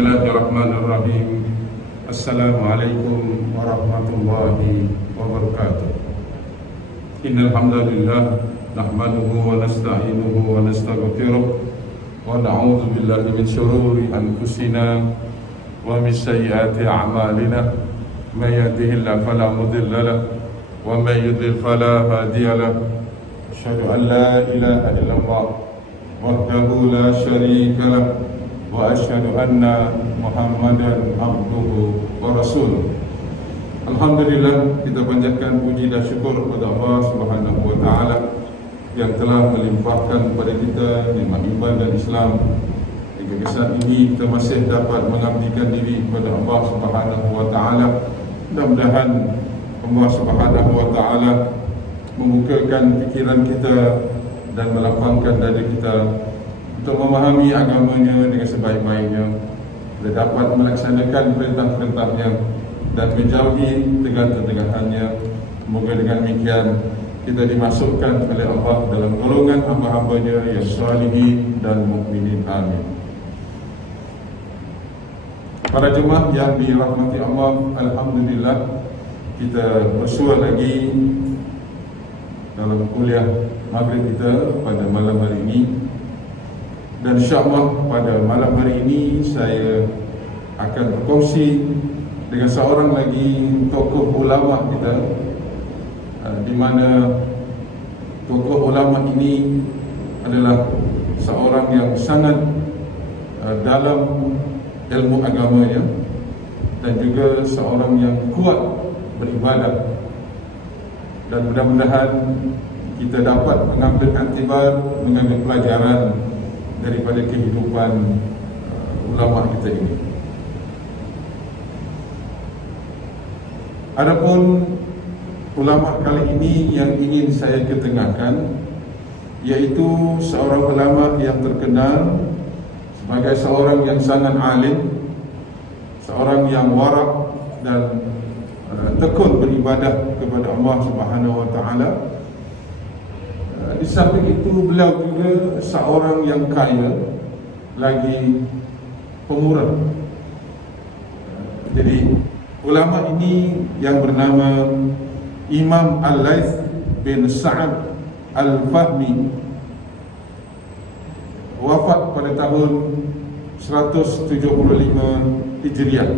Bismillahirrahmanirrahim. Assalamualaikum warahmatullahi wabarakatuh. Innal hamdalillah nahmaduhu wa nasta'inuhu wa nastaghfiruh wa na'udzu billahi min shururi anfusina wa min sayyiati a'malina. May yahdihillahu fala mudilla lahu wa may yudlil fala hadiya lahu. Asyhadu an la ilaha illallah wahdahu la syarika lahu wa asyhadu anna Muhammadan abduhu wa rasuluh. Alhamdulillah, kita panjatkan puji dan syukur kepada Allah Subhanahu wa taala yang telah melimpahkan kepada kita nikmat iman dan Islam. Hingga saat ini kita masih dapat mengabdikan diri kepada Allah Subhanahu wa taala. Mudah-mudahan Allah Subhanahu wa taala membukakan fikiran kita dan melapangkan dada kita untuk memahami agamanya dengan sebaik-baiknya, dan dapat melaksanakan perintah-perintahnya dan menjauhi tegangan-tegangannya. Semoga dengan demikian kita dimasukkan oleh Allah dalam golongan hamba-hambanya yang salihin dan mukminin. Amin. Para jemaah yang dirahmati Allah, alhamdulillah kita bersua lagi dalam kuliah maghrib kita pada malam hari ini. Dan insyaAllah pada malam hari ini saya akan berkongsi dengan seorang lagi tokoh ulama kita, di mana tokoh ulama ini adalah seorang yang sangat dalam ilmu agamanya dan juga seorang yang kuat beribadah. Dan mudah-mudahan kita dapat mengambil iktibar, mengambil pelajaran daripada kehidupan ulama kita ini. Adapun ulama kali ini yang ingin saya ketengahkan, yaitu seorang ulama yang terkenal sebagai seorang yang sangat alim, seorang yang warak dan tekun beribadah kepada Allah Subhanahu wa taala. Di samping itu beliau juga seorang yang kaya lagi pemurah. Jadi ulama ini yang bernama Imam Al-Laits bin Sa'ad Al-Fahmi wafat pada tahun 175 Hijriah.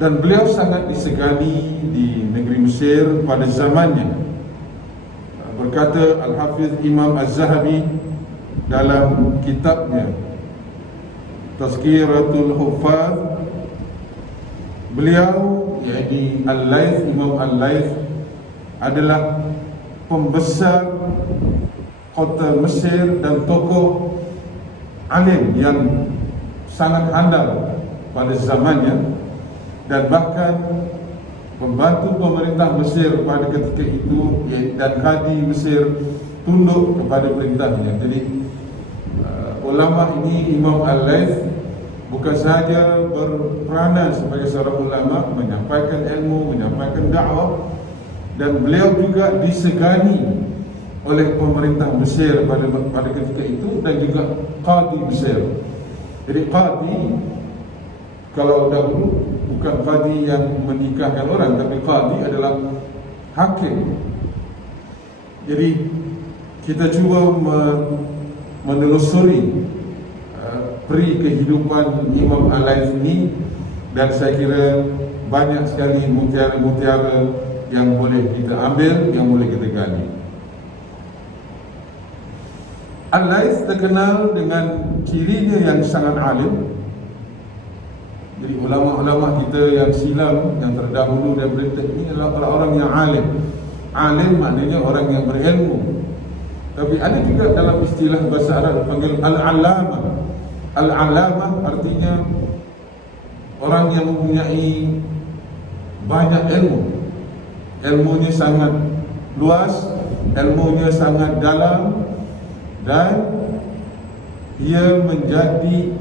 Dan beliau sangat disegani di negeri Mesir pada zamannya. Berkata Al-Hafiz Imam Az-Zahabi dalam kitabnya Tazkiratul Huffaz, beliau, yakni Al-Laits, Imam Al-Laits adalah pembesar kota Mesir dan tokoh alim yang sangat handal pada zamannya, dan bahkan pembantu pemerintah Mesir pada ketika itu dan kadi Mesir tunduk kepada perintahnya. Jadi ulama ini, Imam Al-Laits, bukan sahaja berperanan sebagai seorang ulama, menyampaikan ilmu, menyampaikan dakwah, dan beliau juga disegani oleh pemerintah Mesir pada ketika itu, dan juga qadi Mesir. Jadi qadi, kalau dahulu bukan qadi yang menikahkan orang, tapi qadi adalah hakim. Jadi kita cuba menelusuri peri kehidupan Imam Al-Laits ini, dan saya kira banyak sekali mutiara-mutiara yang boleh kita ambil, yang boleh kita gali. Al-Laits terkenal dengan cirinya yang sangat alim. Jadi ulama-ulama kita yang silam, yang terdahulu dan berita ini adalah orang-orang yang alim. Alim maknanya orang yang berilmu. Tapi ada juga dalam istilah bahasa Arab dipanggil al-allamah. Al-allamah artinya orang yang mempunyai banyak ilmu. Ilmunya sangat luas, ilmunya sangat dalam, dan ia menjadi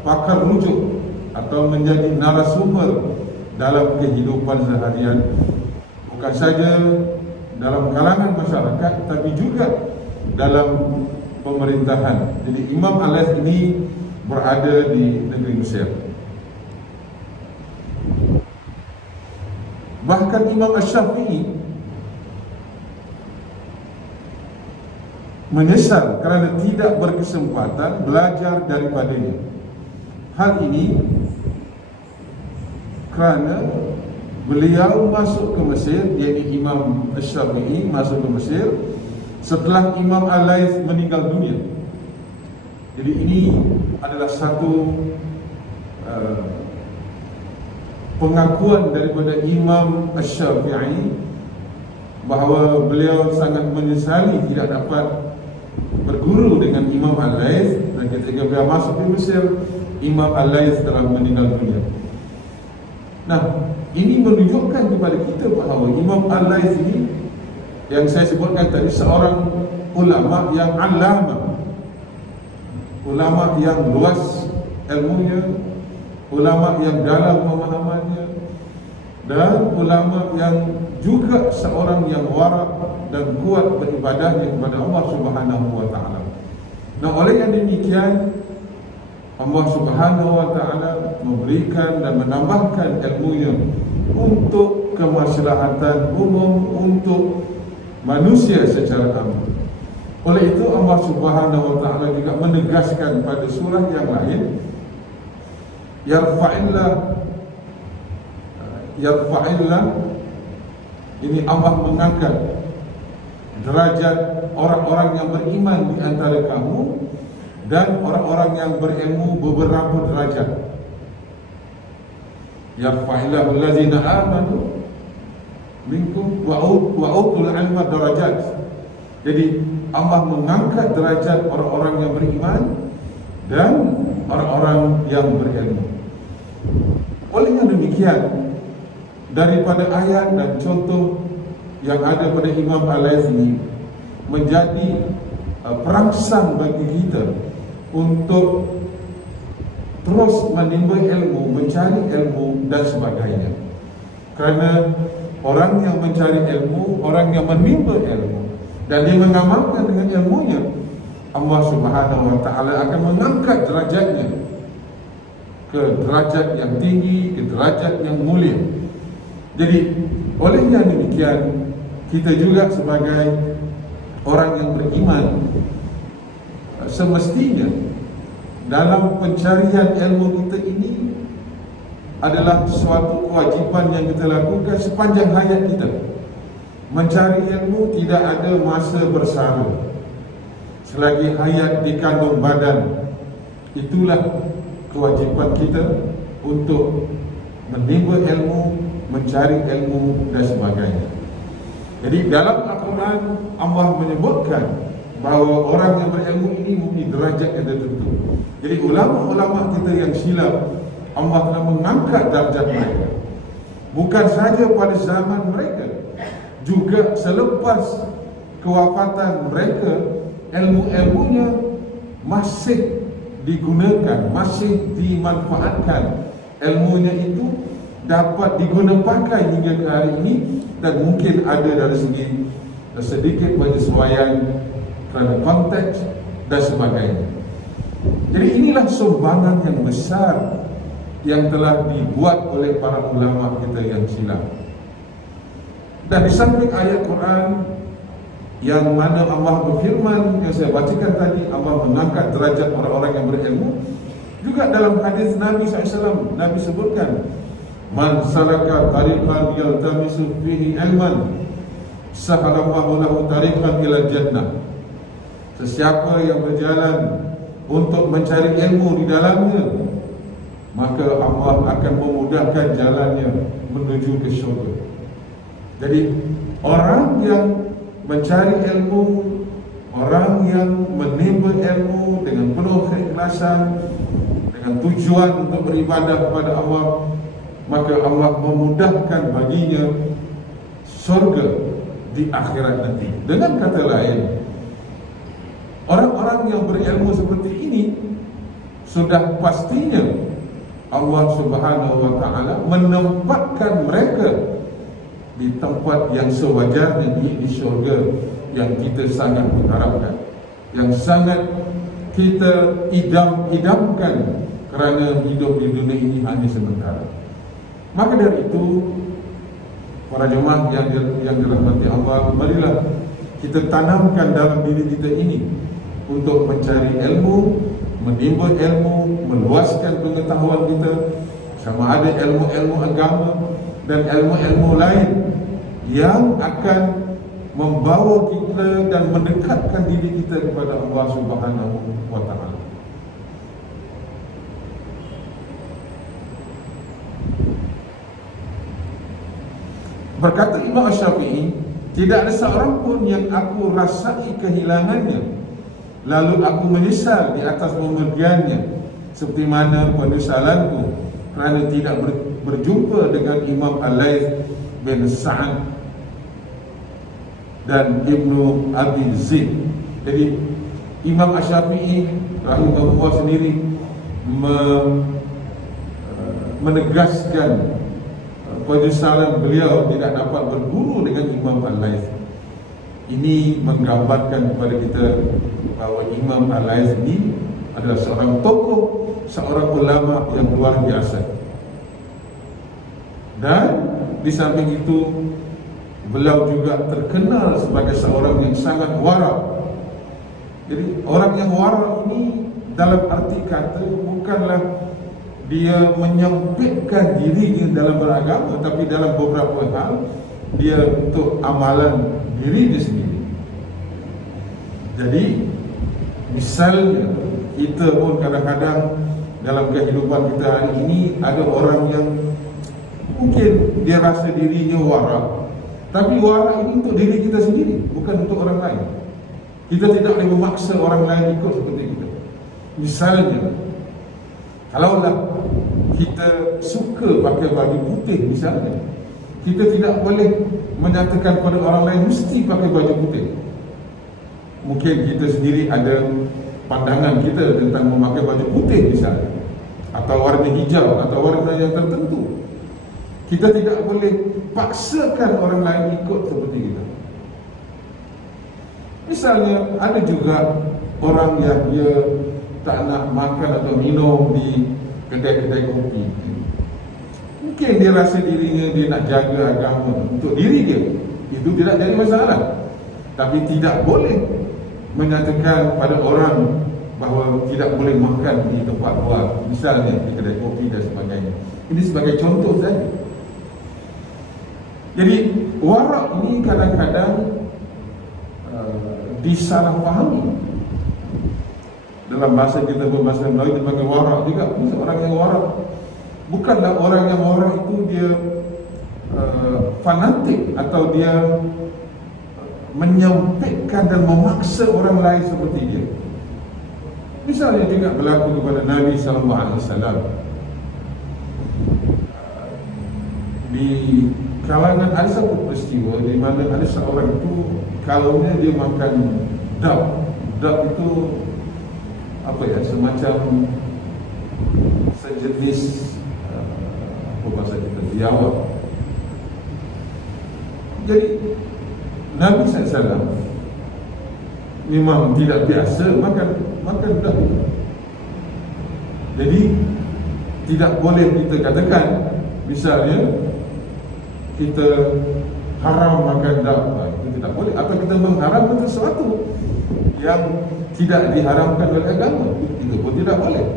pakar rujuk atau menjadi narasumber dalam kehidupan seharian, bukan saja dalam kalangan masyarakat, tapi juga dalam pemerintahan. Jadi Imam Al-Laits ini berada di negeri Mesir. Bahkan Imam Asy-Syafi'i menyesal kerana tidak berkesempatan belajar daripadanya. Hal ini kerana beliau masuk ke Mesir, iaitu Imam Asy-Syafi'i masuk ke Mesir setelah Imam Al-Laits meninggal dunia. Jadi ini adalah satu pengakuan daripada Imam Asy-Syafi'i bahawa beliau sangat menyesali tidak dapat berguru dengan Imam Al-Laits, dan ketika beliau masuk ke Mesir, Imam Al-Laits telah meninggal dunia. Nah, ini menunjukkan kepada kita bahawa Imam Al-Laits ini yang saya sebutkan tadi seorang ulama yang alama, ulama yang luas ilmunya, ulama yang dalam pemahamannya, dan ulama yang juga seorang yang warak dan kuat beribadahnya kepada Allah Subhanahu wa taala. Nah, oleh yang demikian Allah Subhanahu wa taala memberikan dan menambahkan ilmunya untuk kemaslahatan umum, untuk manusia secara umum. Oleh itu Allah Subhanahu wa taala juga menegaskan pada surah yang lain, yarfa'illah, ini Allah mengangkat derajat orang-orang yang beriman di antara kamu dan orang-orang yang berilmu beberapa derajat. Yarfa'illahu allazina amanu minkum wa utul ilma darajat. Jadi Allah mengangkat derajat orang-orang yang beriman dan orang-orang yang berilmu. Oleh yang demikian, daripada ayat dan contoh yang ada pada Imam Al-Laits ini menjadi perangsang bagi kita untuk terus menimba ilmu, mencari ilmu dan sebagainya. Kerana orang yang mencari ilmu, orang yang menimba ilmu dan dia mengamalkan dengan ilmunya, Allah Subhanahu wa taala akan mengangkat derajatnya ke derajat yang tinggi, ke derajat yang mulia. Jadi oleh yang demikian, kita juga sebagai orang yang beriman semestinya dalam pencarian ilmu kita ini adalah suatu kewajipan yang kita lakukan sepanjang hayat kita. Mencari ilmu tidak ada masa bersara. Selagi hayat di kandung badan, itulah kewajipan kita untuk menimba ilmu, mencari ilmu dan sebagainya. Jadi dalam Al-Quran Allah menyebutkan bahawa orang yang berilmu ini mempunyai derajat yang tertentu. Jadi ulama-ulama kita yang silap, Allah telah mengangkat darjat mereka. Bukan saja pada zaman mereka, juga selepas kewafatan mereka, ilmu-ilmunya masih digunakan, masih dimanfaatkan. Ilmunya itu dapat digunakan pakai hingga ke hari ini, dan mungkin ada dari segi sedikit penyesuaian kerana konteks dan sebagainya. Jadi inilah sumbangan yang besar yang telah dibuat oleh para ulama kita yang silap. Dan di samping ayat Quran yang mana Allah berfirman yang saya bacakan tadi, Allah mengangkat derajat orang-orang yang berilmu, juga dalam hadis Nabi SAW, Nabi sebutkan, man salaka tariqan yaltamisu fihi ilman sahalallahu lahu tariqan ila jannah. Sesiapa yang berjalan untuk mencari ilmu di dalamnya, maka Allah akan memudahkan jalannya menuju ke syurga. Jadi orang yang mencari ilmu, orang yang menimba ilmu dengan penuh keikhlasan, dengan tujuan untuk beribadah kepada Allah, maka Allah memudahkan baginya surga di akhirat nanti. Dengan kata lain, orang-orang yang berilmu seperti ini sudah pastinya Allah Subhanahu wa taala menempatkan mereka di tempat yang sewajarnya di syurga yang kita sangat mengharapkan, yang sangat kita idam-idamkan kerana hidup di dunia ini hanya sementara. Maka dari itu, para jemaah yang dirahmati Allah, marilah kita tanamkan dalam diri kita ini untuk mencari ilmu, menimba ilmu, meluaskan pengetahuan kita, sama ada ilmu-ilmu agama dan ilmu-ilmu lain yang akan membawa kita dan mendekatkan diri kita kepada Allah Subhanahu wa Ta'ala. Berkata Imam Syafi'i, tidak ada seorang pun yang aku rasai kehilangannya lalu aku menyesal di atas pemergiannya, seperti mana penyesalanku kerana tidak berjumpa dengan Imam Al-Laits bin Sa'ad dan Ibnu Abi Zaid. Jadi Imam Asy-Syafi'i rahimahullah sendiri menegaskan penyesalan beliau tidak dapat berguru dengan Imam Al-Laits. Ini menggambarkan kepada kita bahawa Imam Al-Laits ini adalah seorang tokoh, seorang ulama yang luar biasa. Dan di samping itu, beliau juga terkenal sebagai seorang yang sangat wara. Jadi orang yang wara ini dalam arti kata bukanlah dia menyempitkan dirinya dalam beragama, tapi dalam beberapa hal dia untuk amalan diri dia sendiri. Jadi misalnya kita pun kadang-kadang dalam kehidupan kita hari ini ada orang yang mungkin dia rasa dirinya wara, tapi wara ini untuk diri kita sendiri, bukan untuk orang lain. Kita tidak boleh memaksa orang lain ikut seperti kita. Misalnya, kalaulah kita suka pakai baju putih misalnya, kita tidak boleh menyatakan kepada orang lain mesti pakai baju putih. Mungkin kita sendiri ada pandangan kita tentang memakai baju putih misalnya, atau warna hijau, atau warna yang tertentu. Kita tidak boleh paksakan orang lain ikut seperti kita. Misalnya ada juga orang yang dia tak nak makan atau minum di kedai-kedai kopi. Mungkin dia rasa dirinya dia nak jaga agama untuk diri dia, itu tidak jadi masalah. Tapi tidak boleh menyatakan pada orang bahawa tidak boleh makan di tempat luar, misalnya di kedai kopi dan sebagainya. Ini sebagai contoh saja. Jadi warak ini kadang-kadang disalahfahami. Dalam bahasa kita, berbahasa Melayu, dipanggil warak juga. Orang yang warak bukanlah orang yang warak itu dia fanatik atau dia menyempitkan dan memaksa orang lain seperti dia. Misalnya juga berlaku kepada Nabi SAW. Di kalangan ada satu peristiwa di mana ada seorang itu kalaunya dia makan dab. Dab itu apa ya, semacam sejenis apa bahasa kita, biawak. Jadi Nabi SAW memang tidak biasa makan dab. Jadi tidak boleh kita katakan misalnya kita haram makan dab, itu tidak boleh. Atau kita mengharamkan sesuatu yang tidak diharamkan oleh agama, itu pun tidak boleh.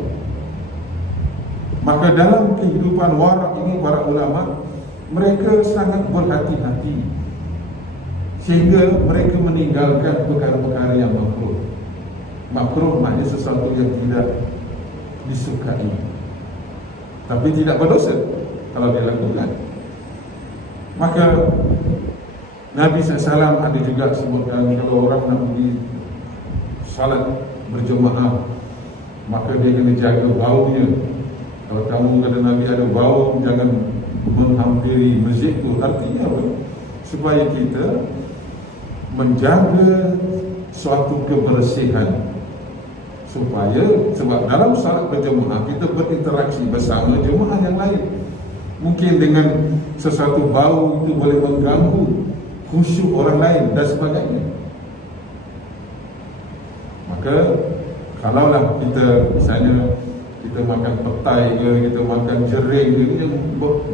Maka dalam kehidupan warak ini, para ulama mereka sangat berhati-hati sehingga mereka meninggalkan perkara-perkara yang makruh. Makruh maknanya sesuatu yang tidak disukai, tapi tidak berdosa kalau dilakukan. Maka Nabi SAW ada juga sebutkan, kalau orang nak pergi salat berjemaah, maka dia kena jaga baunya. Kalau kamu kata Nabi ada bau, jangan menghampiri masjid itu. Artinya apa? Supaya kita menjaga suatu kebersihan. Sebab dalam salat berjemaah kita berinteraksi bersama jemaah yang lain. Mungkin dengan sesuatu bau itu boleh mengganggu khusyuk orang lain dan sebagainya. Maka Kalaulah kita misalnya kita makan petai ke, kita makan jering ke, yang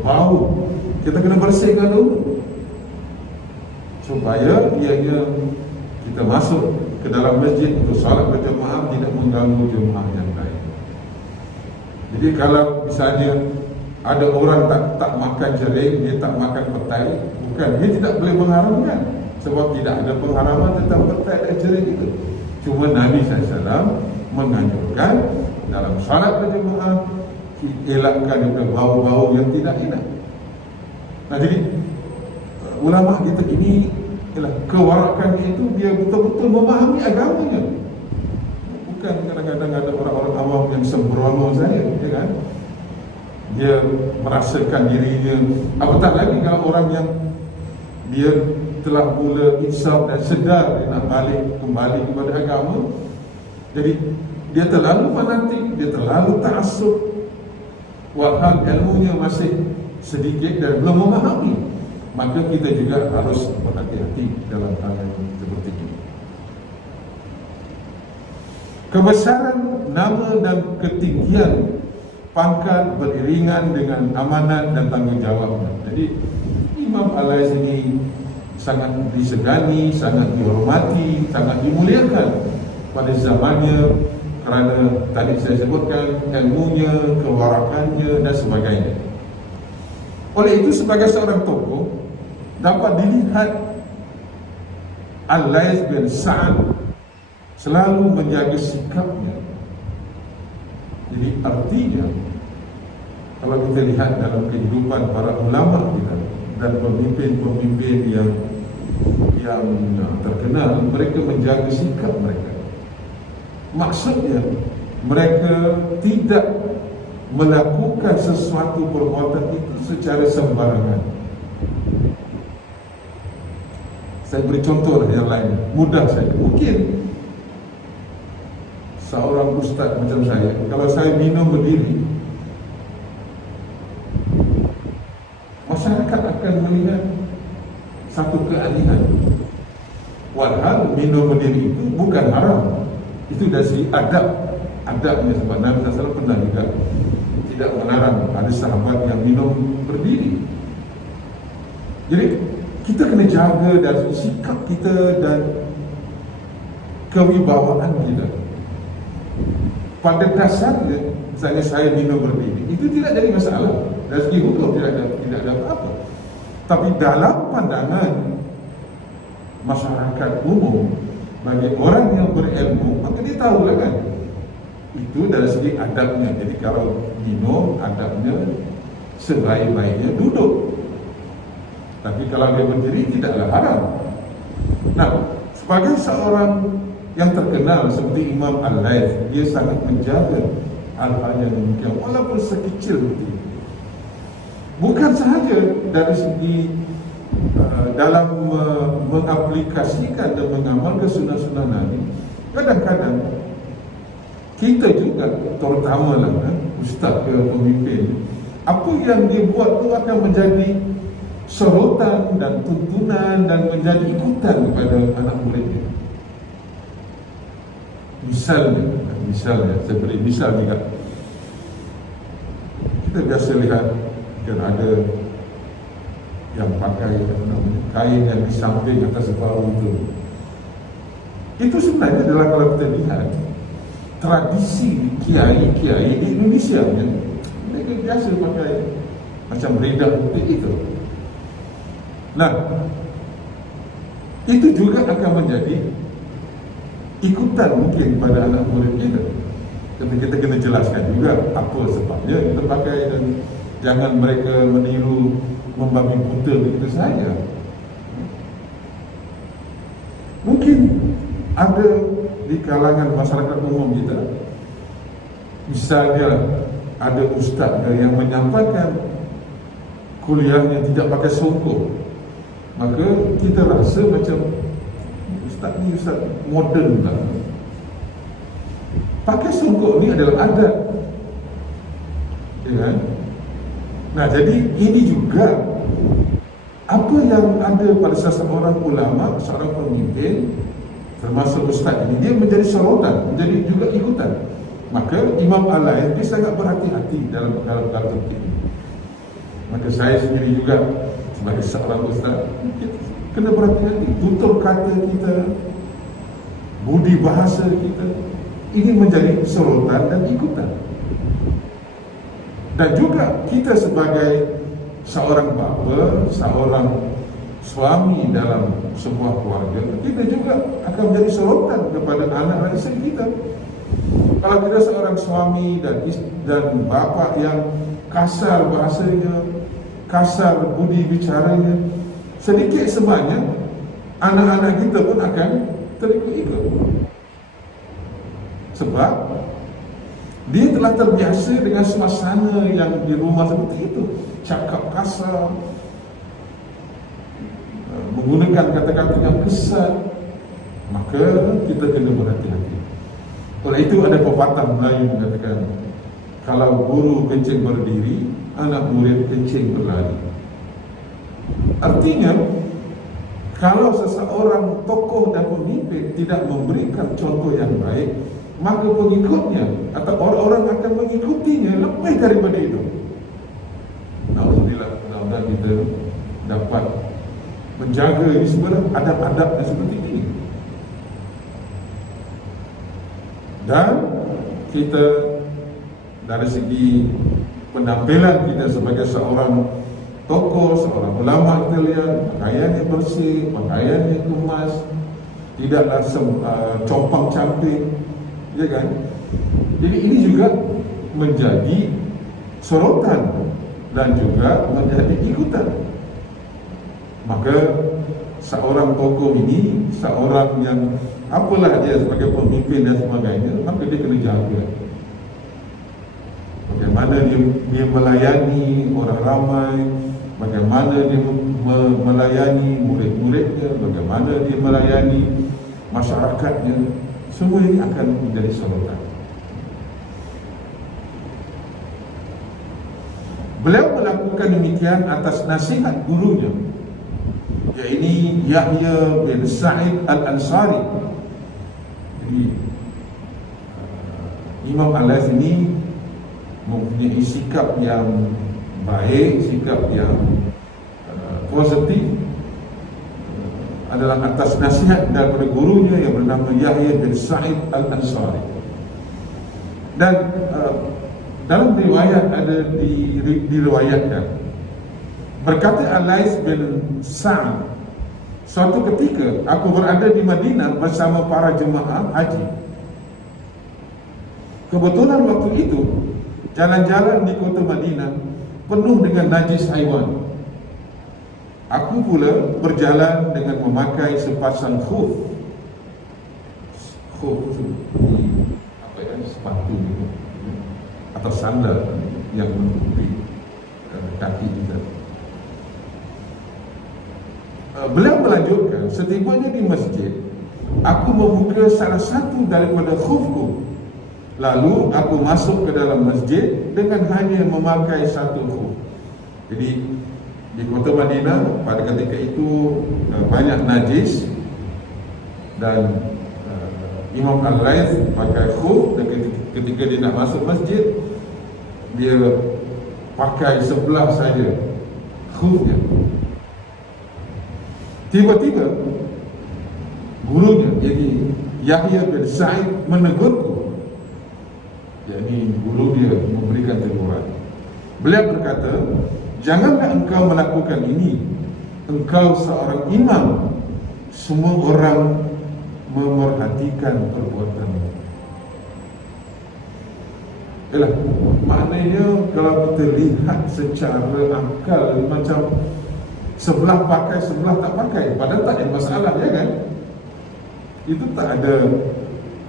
bau, kita kena bersihkan dulu supaya ianya kita masuk ke dalam masjid untuk solat berjemaah tidak mengganggu jemaah yang lain. Jadi kalau misalnya ada orang tak makan jering, dia tak makan petai, bukan dia tidak boleh mengharamkan, sebab tidak ada pengharaman tentang petai dan jering itu. Cuma Nabi SAW menganjurkan dalam solat berjemaah elakkan juga bau-bau yang tidak enak. Nah, jadi ulama kita ini ialah kewarakannya itu dia betul-betul memahami agamanya. Bukan kadang-kadang ada orang-orang awam yang sembrono saja, ya kan? Dia merasakan dirinya, apatah lagi kalau orang yang dia telah mula insaf dan sedar dia nak kembali kepada agama, jadi dia terlalu fanatik, dia terlalu ta'assub, walhal ilmunya masih sedikit dan belum memahami, maka kita juga harus berhati-hati dalam hal yang seperti ini. Kebesaran nama dan ketinggian pangkat beriringan dengan amanat dan tanggungjawabnya. Jadi Imam Al-Lais ini sangat disegani, sangat dihormati, sangat dimuliakan pada zamannya kerana tadi saya sebutkan ilmunya, kewarakannya dan sebagainya. Oleh itu sebagai seorang tokoh dapat dilihat Al-Lais bin Sa'ad selalu menjaga sikapnya. Jadi artinya kalau kita lihat dalam kehidupan para ulama kita dan pemimpin-pemimpin yang terkenal, mereka menjaga sikap mereka. Maksudnya mereka tidak melakukan sesuatu perbuatan itu secara sembarangan. Saya beri contoh yang lain, mudah saja. Mungkin seorang ustaz macam saya, kalau saya minum berdiri, masyarakat akan melihat satu keanihan. Walhal minum berdiri itu bukan haram. Itu dari segi adabnya, sebab Nabi SAW pernah juga tidak melarang ada sahabat yang minum berdiri. Jadi kita kena jaga dari sikap kita dan kewibawaan kita. Pada dasarnya, misalnya saya minum berdiri, itu tidak jadi masalah. Dari segi hukum tidak ada apa-apa. Tapi dalam pandangan masyarakat umum, bagi orang yang berilmu, maka dia tahu lah kan, itu dari segi adabnya. Jadi kalau minum, adabnya sebaik-baiknya duduk. Tapi kalau dia berdiri, tidaklah haram. Nah, sebagai seorang yang terkenal seperti Imam Al-Lais, dia sangat menjaga hal-hal yang demikian, walaupun sekecil itu. Bukan sahaja dari segi dalam mengaplikasikan dan mengamalkan sunnah-sunnah Nabi, kadang-kadang kita juga, terutama lah ustaz ke pemimpin, apa yang dia buat itu akan menjadi sorotan dan tuntunan dan menjadi ikutan kepada anak muridnya. Misalnya, saya beri misal juga. Kita biasa lihat kan ada yang pakai kain yang di samping atas bahu itu. Itu sebenarnya adalah, kalau kita lihat tradisi kiai-kiai di Indonesia, kan? Mereka biasa pakai macam redak putih itu. Nah, itu juga akan menjadi ikutan mungkin pada anak murid kita. Tapi kita kena jelaskan juga apa sebabnya kita pakai, dan jangan mereka meniru membabi buta begitu saja. Mungkin ada di kalangan masyarakat umum kita, misalnya ada ustaz yang menyampaikan kuliahnya tidak pakai songkok, maka kita rasa macam ustaz ni ustaz moden lah. Pakai songkok ni adalah adat, ya kan? Nah, jadi ini juga apa yang ada pada seorang ulama, seorang pemimpin, termasuk ustaz ini, dia menjadi sorotan, menjadi juga ikutan. Maka Imam Al-Laith dia sangat berhati-hati dalam topik ini. Maka saya sendiri juga sebagai seorang ustaz kena berhati-hati. Tutur kata kita, budi bahasa kita ini menjadi sorotan dan ikutan. Dan juga kita sebagai seorang bapa, seorang suami dalam sebuah keluarga, kita juga akan menjadi sorotan kepada anak-anak isteri kita. Kalau kita seorang suami dan bapa yang kasar bahasanya, kasar budi bicaranya, sedikit sebanyak anak-anak kita pun akan terikut-ikut. Sebab dia telah terbiasa dengan suasana yang di rumah seperti itu, cakap kasar, menggunakan kata-kata yang kesat. Maka kita kena berhati-hati. Oleh itu ada pepatah Melayu mengatakan, kalau guru kencing berdiri, anak murid kencing berlari. Artinya, kalau seseorang tokoh dan pemimpin tidak memberikan contoh yang baik, maka pengikutnya atau orang-orang akan mengikutinya lebih daripada itu. Alhamdulillah, mudah-mudahan kita dapat menjaga sebenarnya adab-adab yang seperti ini. Dan kita dari segi penampilan kita sebagai seorang tokoh, seorang ulama, kita lihat pakaiannya bersih, pakaiannya kemas, tidaklah compang camping, ya kan? Jadi ini juga menjadi sorotan dan juga menjadi ikutan. Maka seorang tokoh ini, seorang yang apalah dia sebagai pemimpin dan sebagainya, maka dia kena jaga bagaimana dia melayani orang ramai, bagaimana dia melayani murid-muridnya, bagaimana dia melayani masyarakatnya. Semua ini akan menjadi sorotan. Beliau melakukan demikian atas nasihat gurunya, yaitu Yahya bin Sa'id Al-Ansari. Jadi Imam Al-Laith ini mempunyai sikap yang baik, sikap yang positif, adalah atas nasihat daripada gurunya yang bernama Yahya bin Sa'id Al-Ansari. Dan dalam riwayat ada diriwayatkan, berkata Al-Laith bin Sa'ad, suatu ketika aku berada di Madinah bersama para jemaah haji. Kebetulan waktu itu jalan-jalan di kota Madinah penuh dengan najis haiwan. Aku pula berjalan dengan memakai sepasang khuf. Khuf itu apa ya, sepatu gitu, atau sandal yang menutupi kaki kita. Beliau melanjutkan, setibanya di masjid, aku membuka salah satu daripada khufku. Lalu aku masuk ke dalam masjid dengan hanya memakai satu khuf. Jadi di kota Madinah pada ketika itu banyak najis, dan Imam Al-Laith pakai khuf, dan ketika dia nak masuk masjid, dia pakai sebelah saja khufnya. Tiba-tiba gurunya, jadi Yahya bin Sa'id, menegurku. Jadi guru dia memberikan teguran. Beliau berkata, janganlah engkau melakukan ini. Engkau seorang imam. Semua orang memerhatikan perbuatanmu. Yalah, maknanya kalau kita lihat secara akal, macam sebelah pakai, sebelah tak pakai, padahal tak ada masalah, ya kan? Itu tak ada,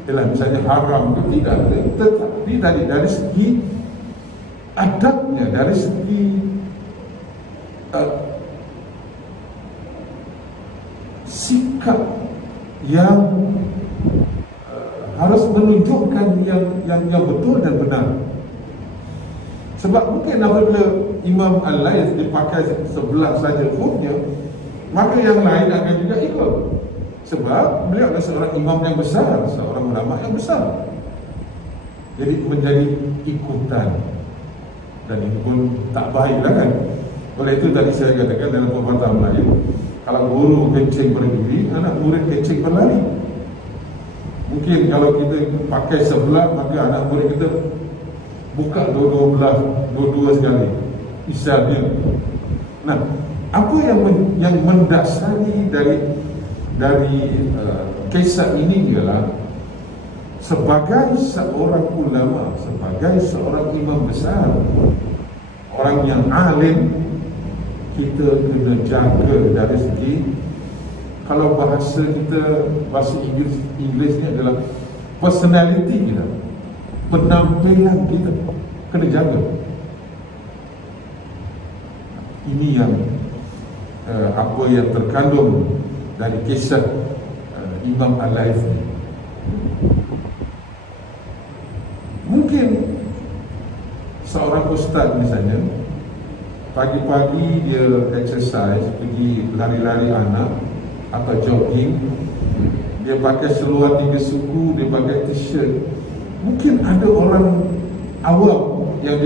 yalah, misalnya haram ke tidak. Tetapi dari segi adabnya, dari segi sikap yang harus menunjukkan yang betul dan benar. Sebab mungkin apabila Imam Al-Laith dipakai sebelah saja khufnya, maka yang lain akan juga ikut. Sebab beliau adalah seorang imam yang besar, seorang ulama yang besar. Jadi menjadi ikutan, dan itu pun tak baiklah kan. Oleh itu tadi saya katakan dalam pepatah Melayu, kalau guru kencing berdiri, anak murid kencing berlari. Mungkin kalau kita pakai sebelah, maka anak murid kita buka dua-dua sekali, misalnya. Nah, apa yang mendasari dari kisah ini ialah sebagai seorang ulama, sebagai seorang imam besar, orang yang alim, kita kena jaga dari segi, kalau bahasa Inggerisnya adalah personality kita, penampilan kita kena jaga. Ini yang apa yang terkandung dari kisah Imam Al-Laith. Mungkin seorang ustaz misalnya, pagi-pagi dia exercise, pergi lari-lari anak atau jogging, dia pakai seluar 3 suku, dia pakai t-shirt. Mungkin ada orang awam yang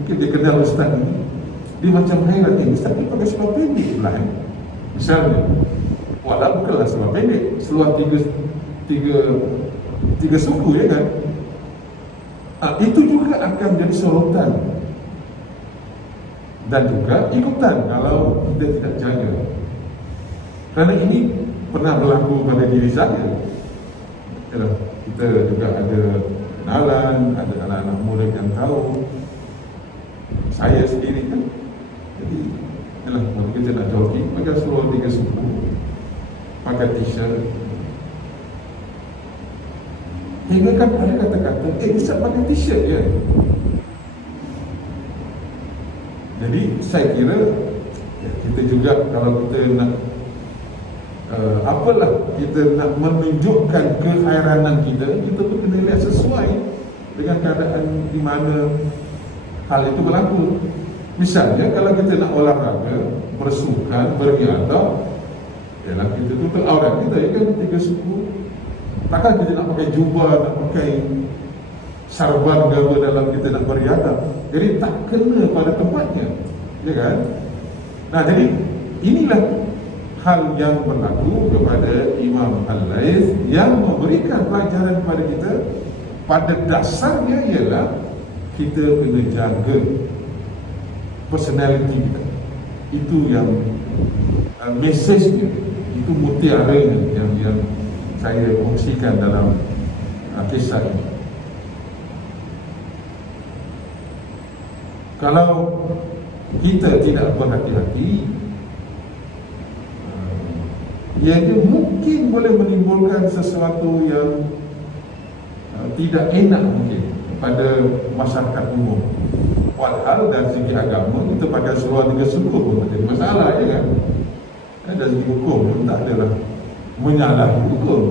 mungkin dia kenal ustaz ni, dia macam hairan, ustaz ni pakai seluar pendek pula misalnya. Walau bukanlah seluar pendek, seluar tiga suku, ya kan? Itu juga akan menjadi sorotan dan juga ikutan kalau kita tidak jaga. Kerana ini pernah berlaku pada diri saya. Kita juga ada kenalan, ada anak-anak murid yang tahu, saya sendiri kan. Jadi kalau kita nak jogging, pakai seluar 3 suku, pakai t-shirt. Hingga kan ada kata-kata, ustaz pakai t-shirt je. Jadi saya kira kita juga kalau kita nak kita nak menunjukkan kehairanan kita pun kena lihat sesuai dengan keadaan di mana hal itu berlaku. Misalnya kalau kita nak olahraga, bersukan, berriadah, ialah kita tutup aurat kita, ya kan, 3 suku. Takkan kita nak pakai jubah, nak pakai sarban gaba dalam kita nak beriadah. Jadi tak kena pada tempatnya, ya kan? Nah, jadi inilah hal yang berlaku kepada Imam Al-Laith yang memberikan pelajaran kepada kita. Pada dasarnya ialah kita kena jaga personality kita. Itu yang message-nya, itu mutiaranya yang saya kongsikan dalam kisah ini. Kalau kita tidak berhati-hati, ianya mungkin boleh menimbulkan sesuatu yang tidak enak mungkin pada masyarakat umum. Padahal dari segi agama, kita pakai seluar 3 suku pun tak ada masalah, ya kan? Dari segi hukum pun tak adalah menyalahi hukum.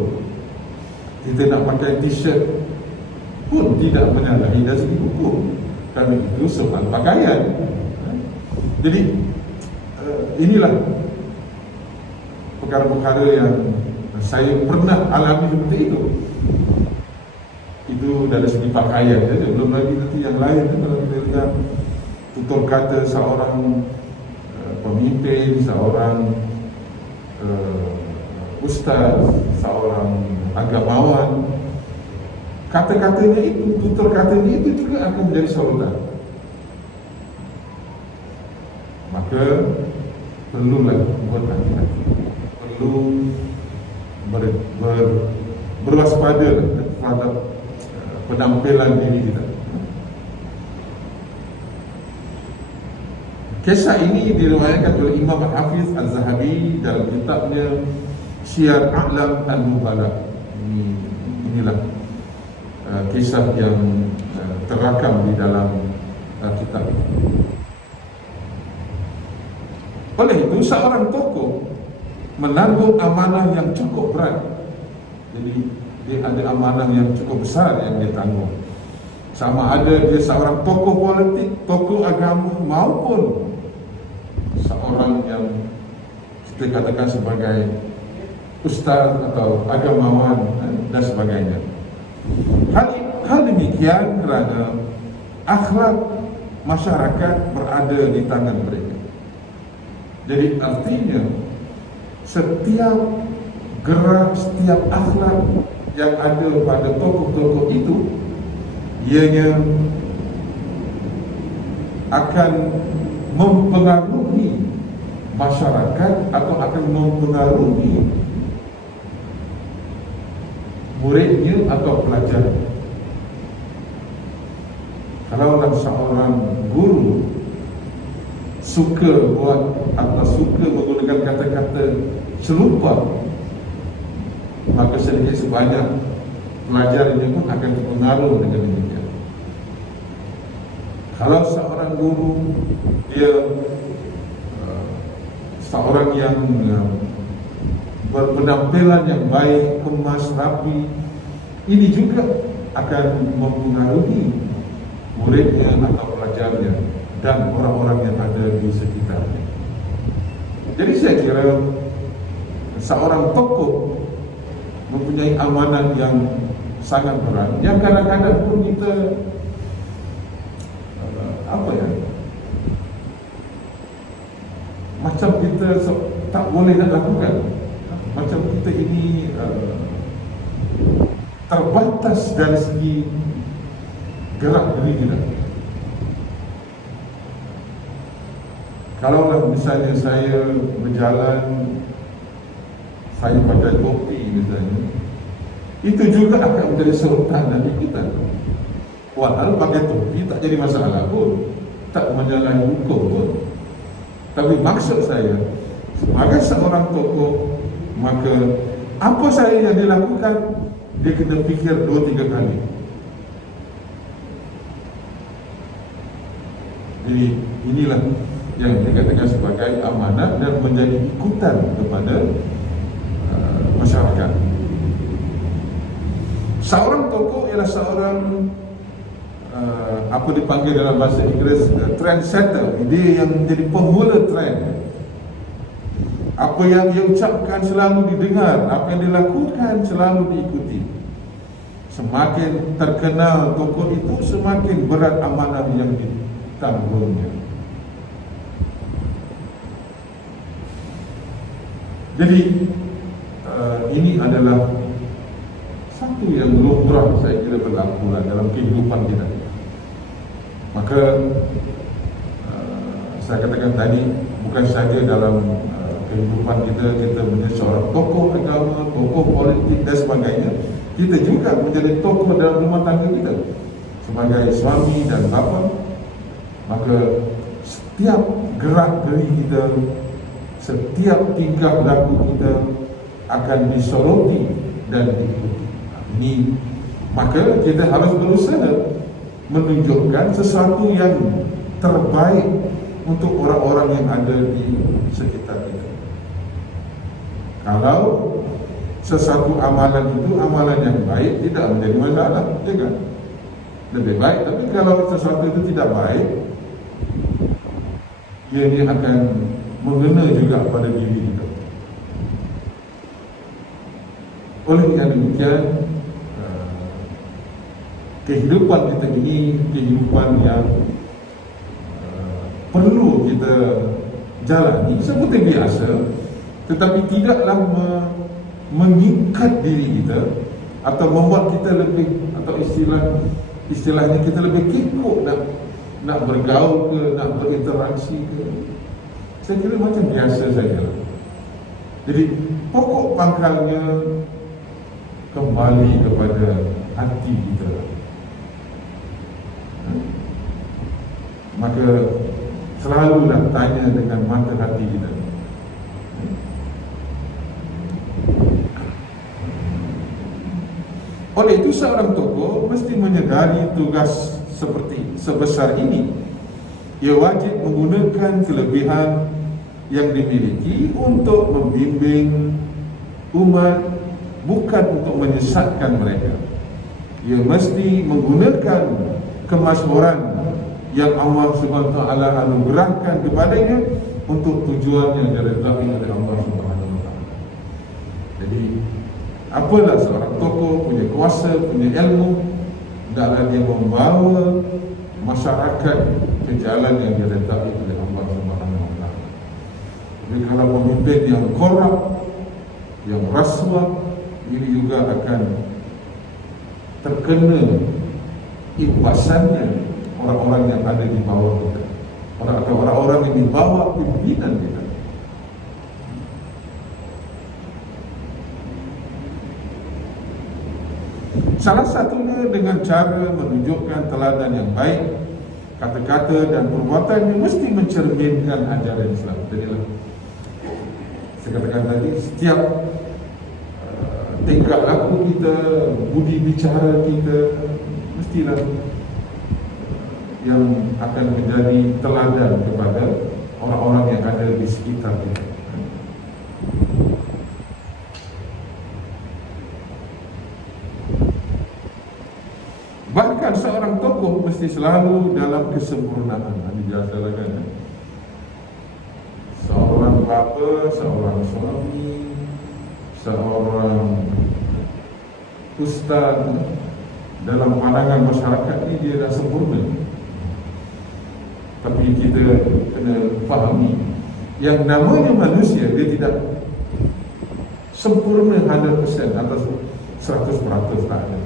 Kita nak pakai t-shirt pun tidak menyalahi dari segi hukum, kerana itu soal pakaian. Jadi inilah perkara-perkara yang saya pernah alami seperti itu. Itu dari segi pakaian saja, belum lagi nanti yang lain. Kalau kita lihat tutur kata seorang pemimpin, seorang ustaz, seorang agamawan, kata-katanya itu, tutur katanya itu juga akan menjadi sorotan. Maka perlulah berhati-hati, perlu berwaspada terhadap penampilan diri kita. Kisah ini diriwayatkan oleh Imam Al-Hafiz Al-Zahabi dalam kitabnya Syiar A'lam Al-Nubala. Inilah kisah yang terakam di dalam kitab ini. Oleh itu, seorang tokoh menanggung amanah yang cukup berat. Jadi dia ada amanah yang cukup besar yang dia tanggung. Sama ada dia seorang tokoh politik, tokoh agama, maupun seorang yang kita katakan sebagai ustaz atau agamawan dan sebagainya. Hal demikian kerana akhlak masyarakat berada di tangan mereka. Jadi artinya setiap gerak, setiap akhlak yang ada pada tokoh-tokoh itu, ianya akan mempengaruhi masyarakat atau akan mempengaruhi muridnya atau pelajarnya. Kalau seorang guru suka buat atau suka menggunakan kata-kata selupa, maka sedikit sebanyak pelajar ini pun akan terpengaruh dengan demikian. Kalau seorang guru dia seorang yang berpenampilan yang baik, kemas, rapi, ini juga akan mempengaruhi muridnya atau pelajarnya dan orang-orang yang ada di sekitarnya. Jadi saya kira seorang tokoh mempunyai amanat yang sangat berat, yang kadang-kadang pun kita macam kita tak boleh nak lakukan. Macam kita ini terbatas dari segi gerak diri kita. Kalau misalnya saya berjalan, saya pakai topi misalnya, itu juga akan menjadi sorotan dari kita. Walau pakai topi tak jadi masalah pun, tak menyalahi hukum pun. Tapi maksud saya, sebagai seorang tokoh, maka apa saya yang dilakukan, dia kena fikir 2-3 kali. Jadi inilah yang dikatakan sebagai amanat dan menjadi ikutan kepada masyarakat. Seorang tokoh ialah seorang apa dipanggil dalam bahasa Inggeris trendsetter, dia yang menjadi pemula trend. Apa yang dia ucapkan selalu didengar, apa yang dilakukan selalu diikuti. Semakin terkenal tokoh itu, semakin berat amanah yang ditanggungnya. Jadi ini adalah satu yang lumrah saya kira berlaku dalam kehidupan kita. Maka saya katakan tadi, bukan saja dalam kehidupan kita menjadi seorang tokoh agama, tokoh politik dan sebagainya, kita juga menjadi tokoh dalam rumah tangga kita sebagai suami dan bapa. Maka setiap gerak geri kita, setiap tingkah laku kita akan disoroti dan diikuti. Ini maka kita harus berusaha menunjukkan sesuatu yang terbaik untuk orang-orang yang ada di sekitar kita. Kalau sesuatu amalan itu amalan yang baik, tidak menjadi masalah, ya kan? Lebih baik. Tapi kalau sesuatu itu tidak baik, ia akan mengena juga pada diri kita. Oleh yang demikian, kehidupan kita ini kehidupan yang perlu kita jalani seperti biasa, tetapi tidaklah mengikat diri kita atau membuat kita lebih, atau istilahnya kita lebih kikuk nak bergaul ke, nak berinteraksi ke. Saya kira macam biasa saja. Jadi pokok pangkalnya kembali kepada hati kita. Maka selalu nak tanya dengan mata hati kita. Oleh itu seorang tokoh mesti menyadari tugas seperti sebesar ini. Ia wajib menggunakan kelebihan yang dimiliki untuk membimbing umat, bukan untuk menyesatkan mereka. Ia mesti menggunakan kemasyhuran yang Allah Subhanahu wa taala anugerahkan kepadanya untuk tujuan yang diridai oleh Allah Subhanahu wa taala. Jadi apalah seorang tokoh punya kuasa, punya ilmu, hendaklah dia membawa masyarakat ke jalan yang diletakkan oleh Allah Subhanahu wa taala. Jadi kalau pemimpin yang korup, yang rasuah, ini juga akan terkena imbasannya orang-orang yang ada di bawah kita, atau orang-orang yang di bawah pimpinan kita. Salah satunya dengan cara menunjukkan teladan yang baik, kata-kata dan perbuatan yang mesti mencerminkan ajaran Islam. Jadilah saya katakan tadi, setiap tingkah laku kita, budi bicara kita, mestilah yang akan menjadi teladan kepada orang-orang yang ada di sekitar kita. Bahkan seorang tokoh mesti selalu dalam kesempurnaan. Ini biasalah kan, seorang bapa, seorang suami, seorang ustaz, dalam pandangan masyarakat ini dia dah sempurna. Tapi kita kena fahami, yang namanya manusia dia tidak sempurna 100% atau 100% tak ada.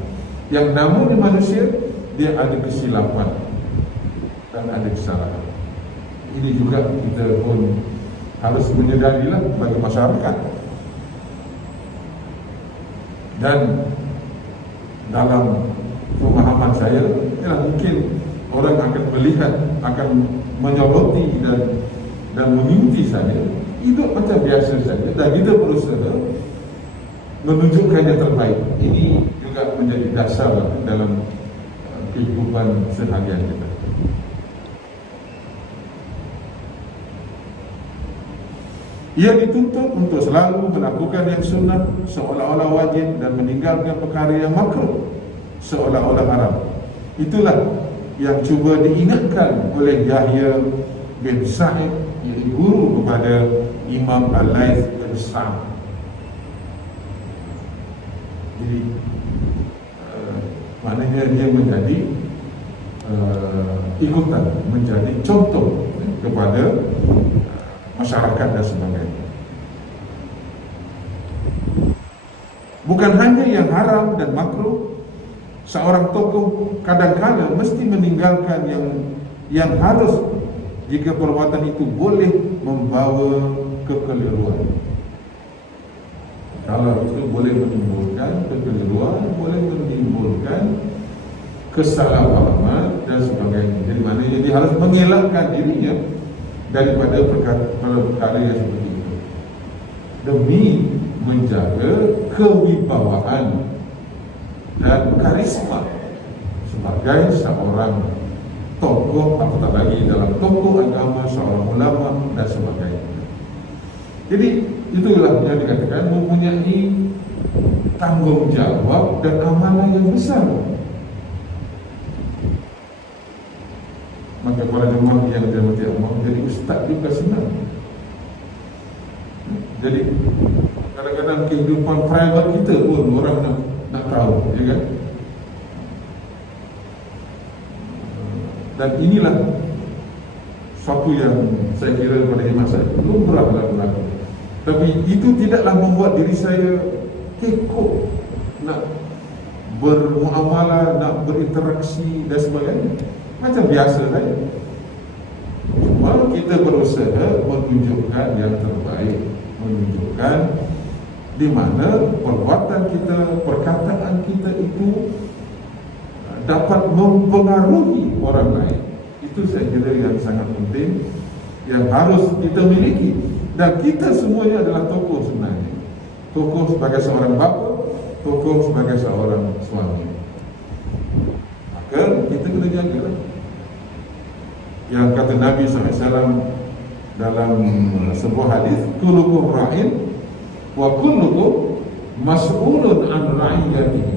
Yang namanya manusia, dia ada kesilapan dan ada kesalahan. Ini juga kita pun harus menyadarilah bagi masyarakat. Dan dalam pemahaman saya, ya mungkin orang akan melihat, akan menyoroti dan mengikuti saja, hidup macam biasa saja, dan kita berusaha menunjukkan yang terbaik. Ini juga menjadi dasar dalam kehidupan seharian kita. Ia dituntut untuk selalu melakukan yang sunnah seolah-olah wajib dan meninggalkan perkara yang makruh seolah-olah haram. Itulah yang cuba diingatkan oleh Yahya bin Sa'id, iaitu guru kepada Imam Al-Laits bin Sa'd. Jadi maknanya dia menjadi ikutan, menjadi contoh kepada masyarakat dan sebagainya. Bukan hanya yang haram dan makruh, seorang tokoh kadang-kadang mesti meninggalkan yang harus jika perbuatan itu boleh membawa kekeliruan. Kalau itu boleh menimbulkan kekeliruan, boleh menimbulkan kesalahpahaman dan sebagainya. Jadi maknanya dia harus mengelakkan dirinya daripada perkara yang seperti itu, demi menjaga kewibawaan dan karisma sebagai seorang tokoh, apatah lagi dalam tokoh agama, seorang ulama dan sebagainya. Jadi itulah yang dikatakan mempunyai tanggungjawab dan amalan yang besar. Maka para jemaah yang dirahmati Allah, jadi ustaz juga senang. Jadi kadang-kadang kehidupan private kita pun orang nak tahu, ya kan? Dan inilah suatu yang saya kira pada zaman saya lumrahlah berlaku. Tapi itu tidaklah membuat diri saya kekok nak bermuamalah, nak berinteraksi dan sebagainya. Macam biasa saja. Cuma kita berusaha menunjukkan yang terbaik, menunjukkan di mana perbuatan kita, perkataan kita itu dapat mempengaruhi orang lain. Itu saya kira yang sangat penting, yang harus kita miliki. Dan kita semuanya adalah tokoh sebenarnya. Tokoh sebagai seorang bapa, tokoh sebagai seorang suami. Maka kita kena jaga. Yang kata Nabi SAW dalam sebuah hadis, kullukum ra'in wa kullukum mas'ulun an ra'iyatihi.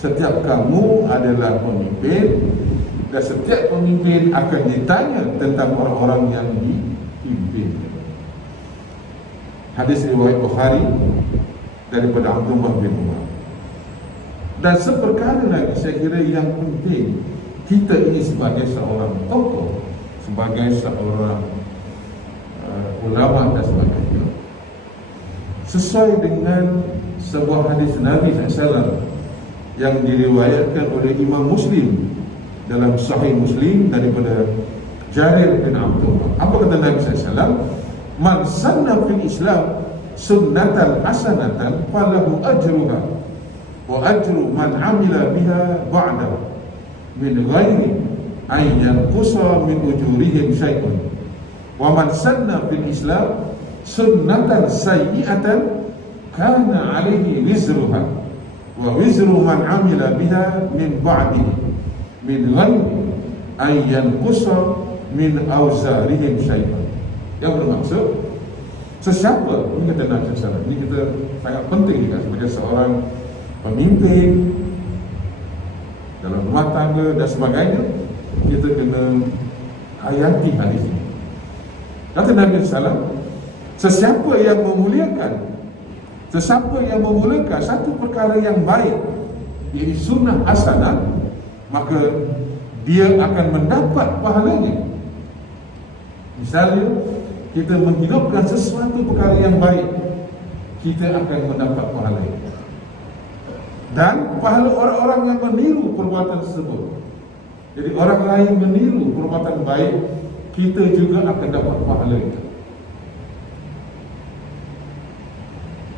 Setiap kamu adalah pemimpin, dan setiap pemimpin akan ditanya tentang orang-orang yang dipimpin. Hadis riwayat Bukhari daripada Abdullah bin Umar. Dan seperkara lagi saya kira yang penting, kita ini sebagai seorang tokoh, sebagai seorang ulama dan sebagainya, sesuai dengan sebuah hadis Nabi SAW yang diriwayatkan oleh Imam Muslim dalam Sahih Muslim daripada Jarir bin Abdullah. Apa kata Nabi SAW? Man sanna fil Islam sunnatan hasanatan falahu ajruha wa ajru man amila biha ba'dahu min ghairi an yanqusa min ujurihim syai'un wa man sanna fil Islam sunnatan sayyi'atan kana alaihi wizruha wa wizru man amila biha min ba'dihi min ghairi an yanqusa min awzarihim syai'an. Yang bermaksud, sesiapa, ini kata Nabi SAW, ini kita sangat penting juga sebagai seorang pemimpin dalam rumah tangga dan sebagainya, kita kena hayati hadis ini. Kata Nabi SAW, sesiapa yang memulakan satu perkara yang baik, iaitu sunnah hasanah, maka dia akan mendapat pahalanya. Misalnya, kita menghidupkan sesuatu perkara yang baik, kita akan mendapat pahala. Dan pahala orang-orang yang meniru perbuatan tersebut. Jadi orang lain meniru perbuatan baik, kita juga akan dapat pahala itu.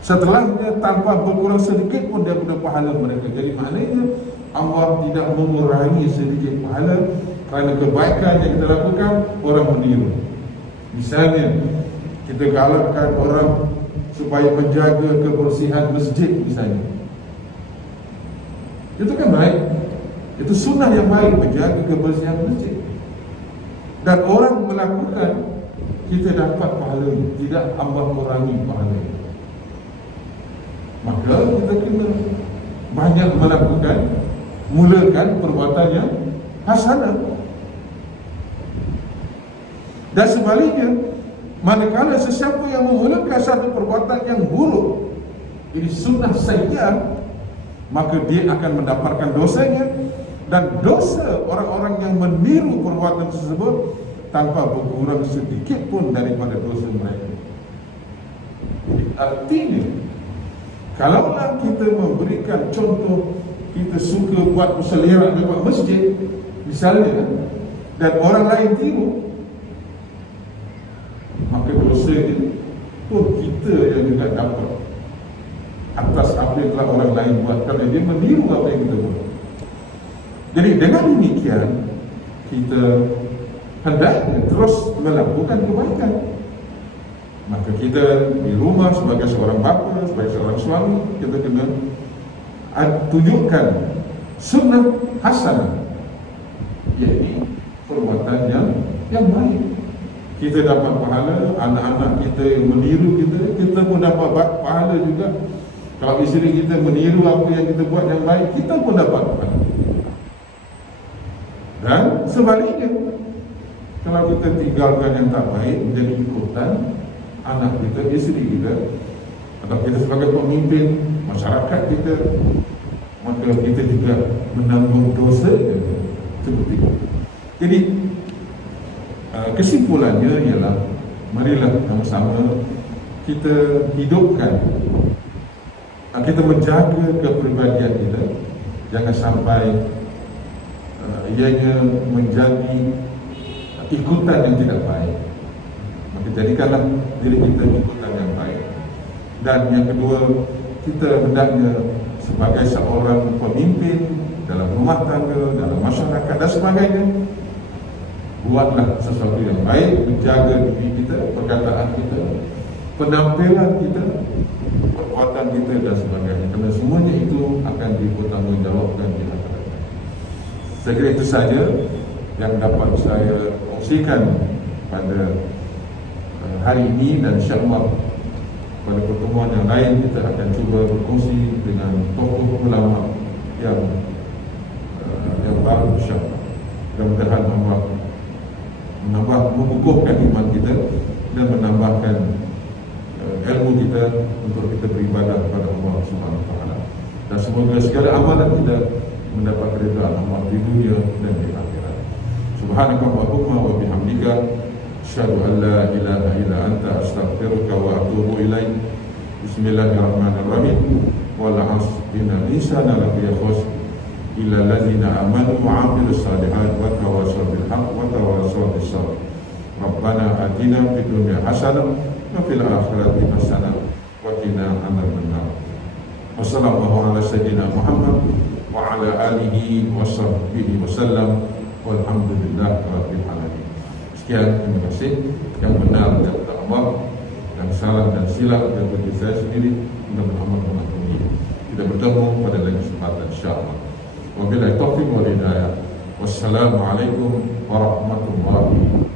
Setelahnya tanpa berkurang sedikit pun daripada pahala mereka. Jadi maknanya Allah tidak mengurangi sedikit pahala kerana kebaikan yang kita lakukan orang meniru. Misalnya kita galakkan orang supaya menjaga kebersihan masjid misalnya, itu kan baik, itu sunnah yang baik, menjaga kebersihan masjid. Dan orang melakukan, kita dapat pahala, tidak Allah kurangi pahala. Maka kita kena banyak melakukan, mulakan perbuatan yang hasanah. Dan sebaliknya, manakala sesiapa yang memulakan satu perbuatan yang buruk, ini sunnah sayyi'ah, maka dia akan mendapatkan dosanya dan dosa orang-orang yang meniru perbuatan tersebut tanpa berkurang sedikit pun daripada dosa mereka. Jadi artinya, kalaulah kita memberikan contoh, kita suka buat perseliran dekat masjid misalnya, dan orang lain tiru, maka dosa ini pun kita yang juga dapat atas apa yang telah orang lain buat, kerana dia meniru apa yang kita buat. Jadi dengan demikian, kita hendaknya terus melakukan kebaikan. Maka kita di rumah sebagai seorang bapa, sebagai seorang suami, kita kena tunjukkan sunnah hasanah, iaitu perbuatan yang baik. Kita dapat pahala, anak-anak kita yang meniru kita pun dapat pahala juga. Kalau isteri kita meniru apa yang kita buat yang baik, kita pun dapat pahala. Dan sebaliknya, kalau kita tinggalkan yang tak baik, menjadi ikutan anak kita, isteri kita, atau kita sebagai pemimpin masyarakat kita, maka kita juga menanggung dosa seperti itu. Jadi kesimpulannya ialah, marilah sama-sama kita hidupkan, kita menjaga kepribadian kita, jangan sampai ianya menjadi ikutan yang tidak baik. Maka jadikanlah diri kita ikutan yang baik. Dan yang kedua, kita hendaknya sebagai seorang pemimpin dalam rumah tangga, dalam masyarakat dan sebagainya, buatlah sesuatu yang baik, menjaga diri kita, perkataan kita, penampilan kita, perbuatan kita dan sebagainya. Kerana semuanya itu akan dipertanggungjawabkan di akhirat. Saya kira itu saja yang dapat saya kongsikan pada hari ini, dan insya-Allah pada pertemuan yang lain kita akan cuba berkongsi dengan tokoh ulama yang baru, insya-Allah. Mudah-mudahan Allah menambah, mengukuhkan iman kita dan menambahkan ilmu kita untuk kita beribadah kepada Allah Subhanahu Wa Taala. Dan semoga segala amalan kita mendapat keridhaan Allah di dunia dan di akhirat. Subhanakallahumma wa bihamdika asyhadu an la ilaha illa anta astaghfiruka wa atubu ilaik. Bismillahirrahmanirrahim. Wal 'asr innal insana lafi khusr illa alladziina amanu wa 'amilus shalihaati wa tawassaw bil haqq wa tawassaw bis sabr. Rabbana atina fid dunya hasanah wa fil akhirati hasanah wa qina adzaban nar. Wassallallahu ala sayyidina Muhammad wa ala alihi wa sahbihi wasallam walhamdulillahi rabbil alamin. Sekian, terima kasih. Yang benar daripada Allah, yang salah dan silap daripada saya sendiri, mudah-mudahan mengampuni. Kita bertemu pada lain kesempatan insyaallah. Wabillahi taufiq wal hidayah. Wassalamualaikum warahmatullahi wabarakatuh.